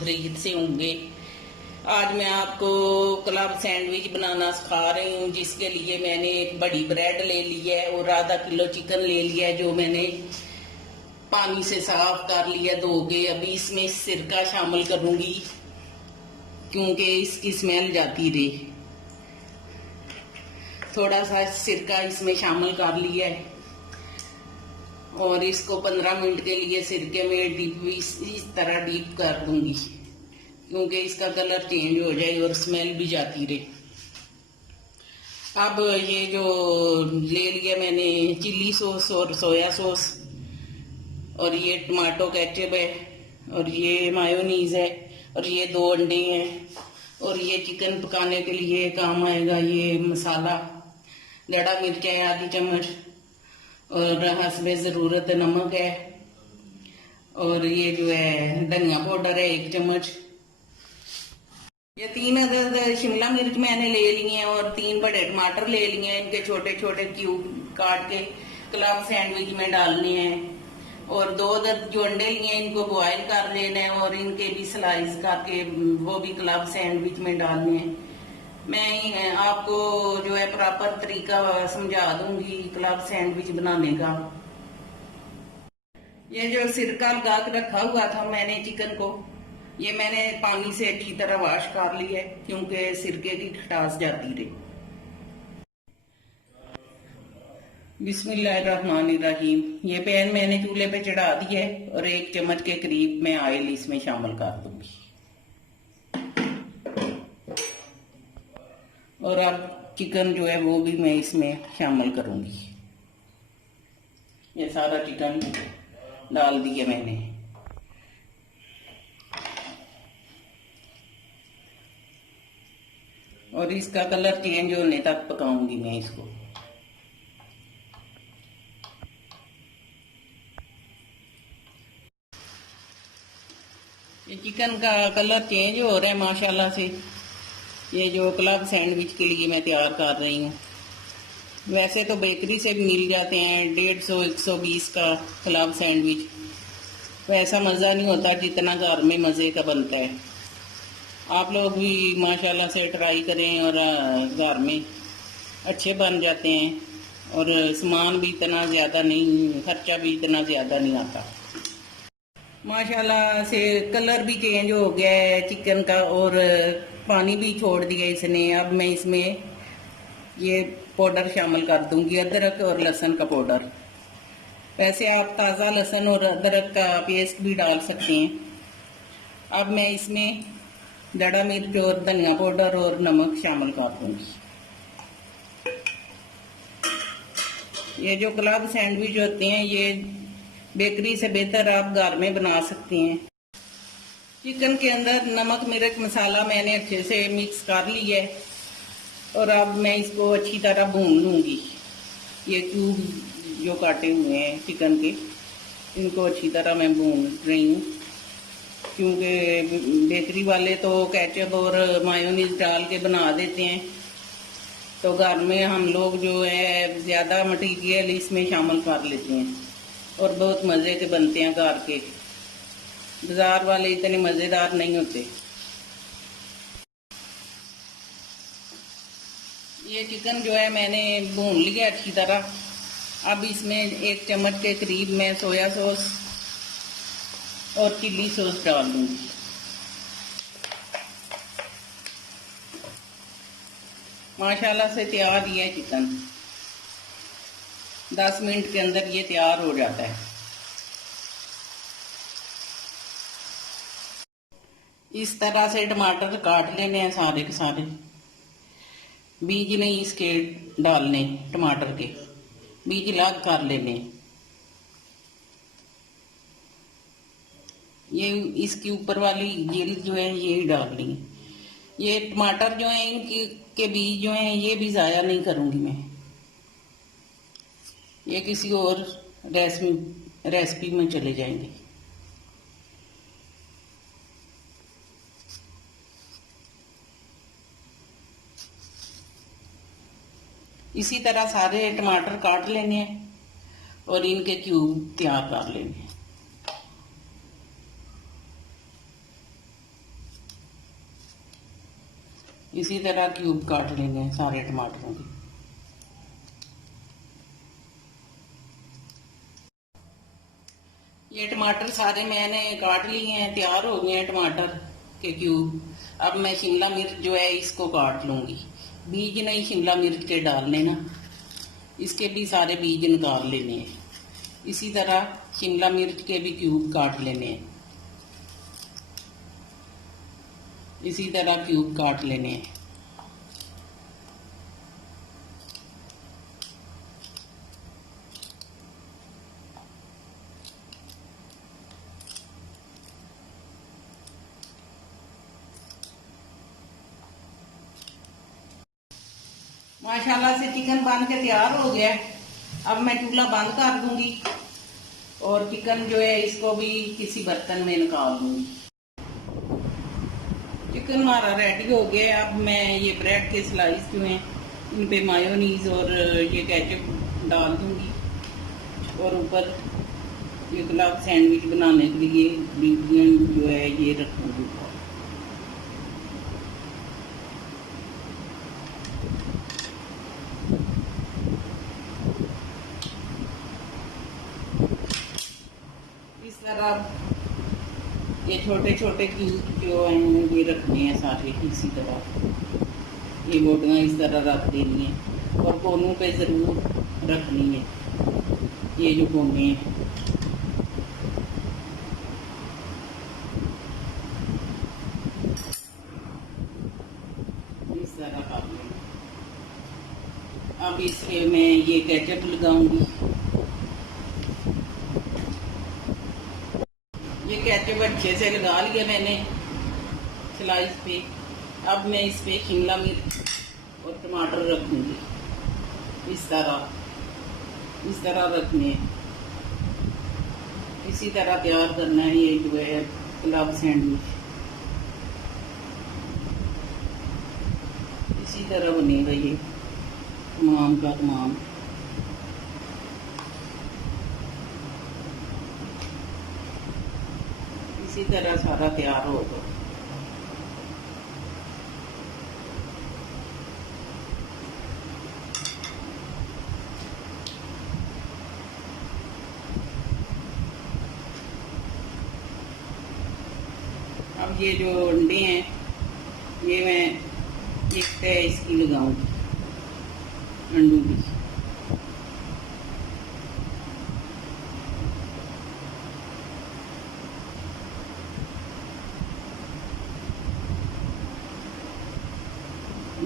खरीद से होंगे। आज मैं आपको क्लब सैंडविच बनाना सिखा रही हूँ, जिसके लिए मैंने एक बड़ी ब्रेड ले ली है और आधा किलो चिकन ले लिया है, जो मैंने पानी से साफ कर लिया धो के। अभी इसमें सिरका शामिल करूंगी क्योंकि इसकी स्मेल जाती रहे। थोड़ा सा सिरका इसमें शामिल कर लिया है और इसको 15 मिनट के लिए सिरके में डीप इस तरह डीप कर दूंगी, क्योंकि इसका कलर चेंज हो जाए और स्मेल भी जाती रहे। अब ये जो ले लिया मैंने चिली सॉस और सोया सॉस, और ये टमाटो केचप है, और ये मायोनीज है, और ये 2 अंडे हैं, और ये चिकन पकाने के लिए काम आएगा ये मसाला, दड़ा मिर्चें आधी चम्मच, और हस्बे ज़रूरत नमक है, और ये जो है धनिया पाउडर है 1 चम्मच। ये 3 अदद शिमला मिर्च मैंने ले लिए हैं और 3 बड़े टमाटर ले लिए हैं। इनके छोटे छोटे क्यूब काट के क्लब सैंडविच में डालने हैं, और 2 अदद जो अंडे लिए हैं इनको बॉयल कर लेना है और इनके भी स्लाइस करके वो भी क्लब सैंडविच में डालने हैं। मैं आपको जो है प्रॉपर तरीका समझा दूंगी क्लब सैंडविच बनाने का। ये जो सिरका लगा के रखा हुआ था मैंने चिकन को, ये मैंने पानी से अच्छी तरह वॉश कर लिया है, क्योंकि सिरके की खटास जाती रहे। बिस्मिल्लाहिर्रहमानिर्रहीम। ये पैन मैंने चूल्हे पे चढ़ा दिया है और 1 चम्मच के करीब मैं ऑयल इसमें शामिल कर दूंगी। और अब चिकन जो है वो भी मैं इसमें शामिल करूंगी। ये सारा चिकन डाल दिया मैंने, और इसका कलर चेंज होने तक पकाऊंगी मैं इसको। ये चिकन का कलर चेंज हो रहा है माशाल्लाह से। ये जो क्लब सैंडविच के लिए मैं तैयार कर रही हूँ, वैसे तो बेकरी से भी मिल जाते हैं 150-120 का क्लब सैंडविच, वैसा मज़ा नहीं होता जितना घर में मज़े का बनता है। आप लोग भी माशाल्लाह से ट्राई करें, और घर में अच्छे बन जाते हैं, और सामान भी इतना ज़्यादा नहीं, खर्चा भी इतना ज़्यादा नहीं आता। माशाल्लाह से कलर भी चेंज हो गया है चिकन का, और पानी भी छोड़ दिया इसने। अब मैं इसमें ये पाउडर शामिल कर दूंगी, अदरक और लहसुन का पाउडर। वैसे आप ताज़ा लहसुन और अदरक का पेस्ट भी डाल सकते हैं। अब मैं इसमें दड़ा मिर्च और धनिया पाउडर और नमक शामिल कर दूंगी। ये जो क्लब सैंडविच होते हैं ये बेकरी से बेहतर आप घर में बना सकते हैं। चिकन के अंदर नमक मिर्च मसाला मैंने अच्छे से मिक्स कर लिया है, और अब मैं इसको अच्छी तरह भून लूँगी। ये क्यूब जो काटे हुए हैं चिकन के, इनको अच्छी तरह मैं भून रही हूँ, क्योंकि बेकरी वाले तो केचप और मायोनीज डाल के बना देते हैं, तो घर में हम लोग जो है ज़्यादा मटीरियल इसमें शामिल कर लेते हैं और बहुत मज़े के बनते हैं घर के। बाजार वाले इतने मज़ेदार नहीं होते। ये चिकन जो है मैंने भून लिया अच्छी तरह। अब इसमें 1 चम्मच के करीब मैं सोया सॉस और चिली सॉस डाल दूंगी। माशाल्लाह से तैयार ही है चिकन। 10 मिनट के अंदर ये तैयार हो जाता है। इस तरह से टमाटर काट लेने हैं सारे के सारे, बीज नहीं इसके डालने, टमाटर के बीज अलग कर लेने। ये इसकी ऊपर वाली जिल्द जो है ये डालनी है। ये टमाटर जो है इनकी के बीज जो हैं ये भी ज़ाया नहीं करूँगी मैं, ये किसी और रेसिपी में चले जाएंगे। इसी तरह सारे टमाटर काट लेने हैं और इनके क्यूब तैयार कर लेने हैं। इसी तरह क्यूब काट लेंगे सारे टमाटरों के। ये टमाटर सारे मैंने काट लिए हैं, तैयार हो गए हैं टमाटर के क्यूब। अब मैं शिमला मिर्च जो है इसको काट लूंगी। बीज नहीं शिमला मिर्च के डालने ना, इसके भी सारे बीज निकाल लेने हैं। इसी तरह शिमला मिर्च के भी क्यूब काट लेने हैं, इसी तरह क्यूब काट लेने हैं। माशाल्लाह से चिकन बन के तैयार हो गया। अब मैं चूल्हा बंद कर दूंगी और चिकन जो है इसको भी किसी बर्तन में निकाल दूंगी। चिकन हमारा रेडी हो गया। अब मैं ये ब्रेड के स्लाइस जो हैं इन पे मायोनीज और ये केचप डाल दूंगी और ऊपर ये गुलाब सैंडविच बनाने के लिए इंग्रेडिएंट जो है ये रखूंगी। इस तरह ये छोटे छोटे क्यूब जो हैं ये रखने हैं सारे इसी तरह। ये बोटियाँ इस तरह रख देनी है और कोनों पे ज़रूर रखनी है ये जो कोने हैं। इस तरह कर लेंगे। अब इस पे मैं ये केचप लगाऊंगी। ये केचप अच्छे से लगा लिया मैंने स्लाइस पे। अब मैं इस पे शिमला मिर्च और टमाटर रखूंगी। इस तरह रखने हैं। इसी तरह तैयार करना है ये जो है गुलाब सैंडविच। इसी तरह बनेगा ये तमाम का तमाम। इसी तरह सारा तैयार होगा। अब ये जो अंडे हैं ये मैं एक तय इसकी लगाऊंगी अंडों की।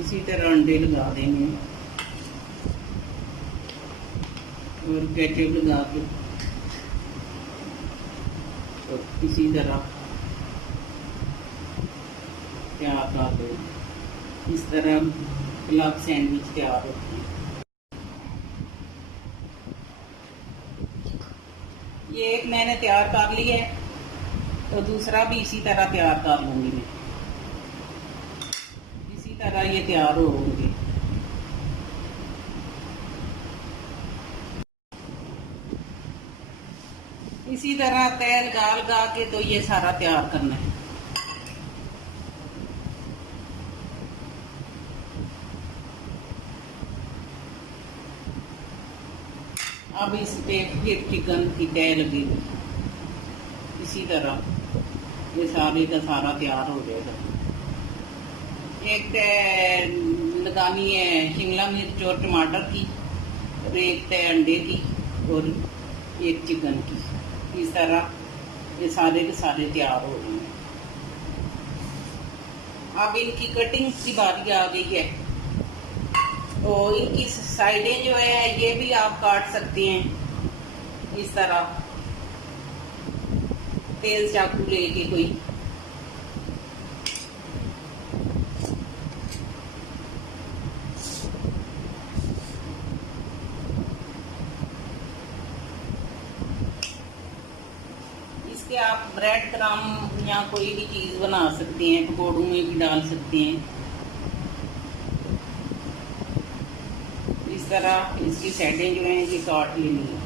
इसी तरह अंडे लगा देंगे और केचप लगा के तो इसी तरह तैयार कर दो। इस तरह गुलाब सैंडविच तैयार होती है। ये एक मैंने तैयार कर लिया है तो दूसरा भी इसी तरह तैयार कर लूंगी मैं। इसी तरह ये तैयार होंगे। इसी तरह तेल लगा के तो ये सारा तैयार करना है। अब इस पे फिर चिकन की तय लगेगी। इसी तरह ये सारे का सारा तैयार हो जाएगा। एक तय लगानी है शिमला मिर्च और टमाटर की और एक तय अंडे की और एक चिकन की। इस तरह ये सारे के सारे तैयार हो गए हैं। अब इनकी कटिंग की बारी आ गई है। तो इनकी साइडें जो है ये भी आप काट सकते हैं इस तरह तेज चाकू लेके कोई। इसके आप ब्रेड क्रम्ब या कोई भी चीज बना सकते हैं, पकौड़ों में भी डाल सकते हैं। इस तरह इसकी साइडें जो हैं ये काट लेनी है।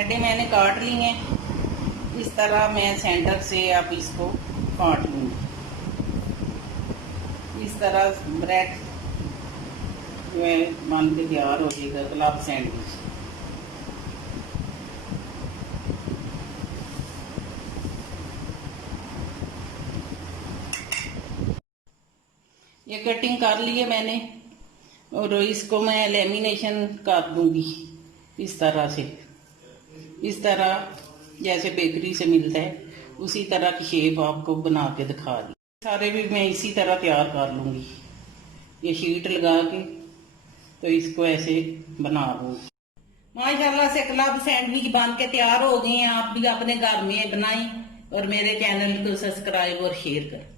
ब्रेडें मैंने काट ली हैं। इस तरह मैं सेंटर से अब इसको काट लूँगी। इस तरह ब्रेड जो है बन के तैयार हो जाएगा क्लब सैंडविच। ये कटिंग कर ली है मैंने और इसको मैं लेमिनेशन कर दूंगी इस तरह से। इस तरह जैसे बेकरी से मिलता है उसी तरह की शेप आपको बना के दिखा दी। सारे भी मैं इसी तरह तैयार कर लूँगी। ये शीट लगा के तो इसको ऐसे बना लूँगी। माशाल्लाह से क्लब सैंडविच बन के तैयार हो गए हैं। आप भी अपने घर में बनाएं और मेरे चैनल को सब्सक्राइब और शेयर करें।